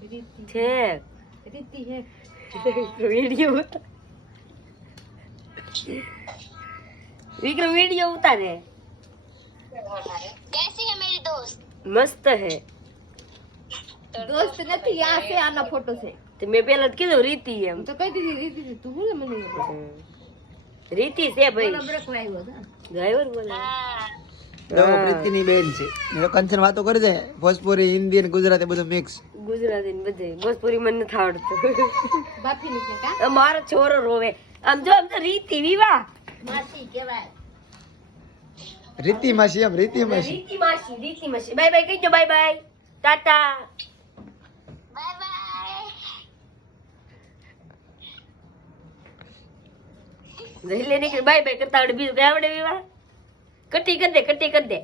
છે video Vikram video उतारे कैसी है मेरी दोस्त मस्त है दोस्त નથી આ છે આના ફોટો છે તો મેં પહેલા જ કીધું રીતિ એમ તો કઈ દીધી રીતિ છે તું બોલે મને રીતિ છે ભાઈ બ્રેક વાગ્યો હતો ડ્રાઈવર બોલે જો પ્રીતિની બેન છે એ કંચન વાતો કરી દે ભોજપુરી હિન્દી અને ગુજરાતી બધું મિક્સ ગુજરાતી ને બધે ભોજપુરી મને નથી આવડતું બાફી નીકળે કા મારો છોરો રોવે આમ જો આમ તો રીતિ વિવાહ માસી કહેવાય રીતિ માસી એમ રીતિ માસી રીતિ માસી બાય બાય કહીજો bye bye tata bye bye જઈ લેને કે બાય બાય કરતા આવડે બીજું કઈ આવડે વિવાહ કટી કર દે